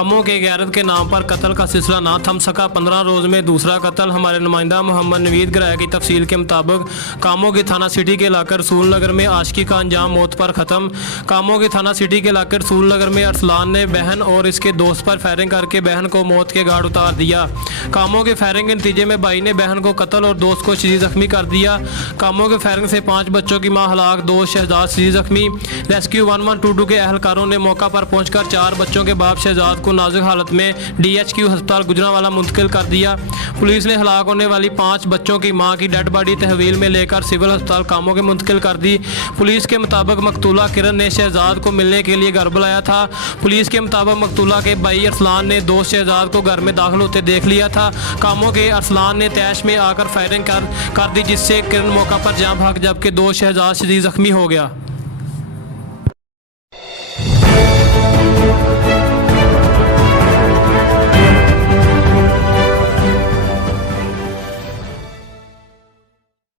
कामों के गैरत के नाम पर कत्ल का सिलसिला ना थम सका। 15 रोज में दूसरा कत्ल। हमारे नुमाइंदा मोहम्मद नवीद गराया की तफसील के मुताबिक कामों के थाना सिटी के इलाके रसूल नगर में आशिकी का अंजाम मौत पर ख़त्म। कामों के थाना सिटी के इलाके रसूल नगर में अरसलान ने बहन और इसके दोस्त पर फायरिंग करके बहन को मौत के घाट उतार दिया। कामों के फायरिंग के नतीजे में भाई ने बहन को कत्ल और दोस्त को शदीद जख्मी कर दिया। कामों के फायरिंग से 5 बच्चों की मां हलाक, 2 शहजाद शदीद जख्मी। रेस्क्यू 1122 के अहलकारों ने मौका पर पहुंचकर 4 बच्चों के बाप शहजाद को नाजुक हालत में DHQ अस्पताल गुजरांवाला मुंतकिल कर दिया। पुलिस ने हलाक होने वाली 5 बच्चों की मां की डेड बॉडी तहवील में लेकर सिविल अस्पताल कामों के मुंतकिल कर दी। पुलिस के मुताबिक मकतूला किरण ने शहजाद को मिलने के लिए घर बुलाया था। पुलिस के मुताबिक मकतूला के भाई अरसलान ने दोस्त शहजाद को घर में दाखिल होते देख लिया था। कामों के अरसलान ने तैश में आकर फायरिंग कर दी, जिससे किरण मौका पर जान भाग जबकि दोस्त शहजाद शदीद जख्मी हो गया।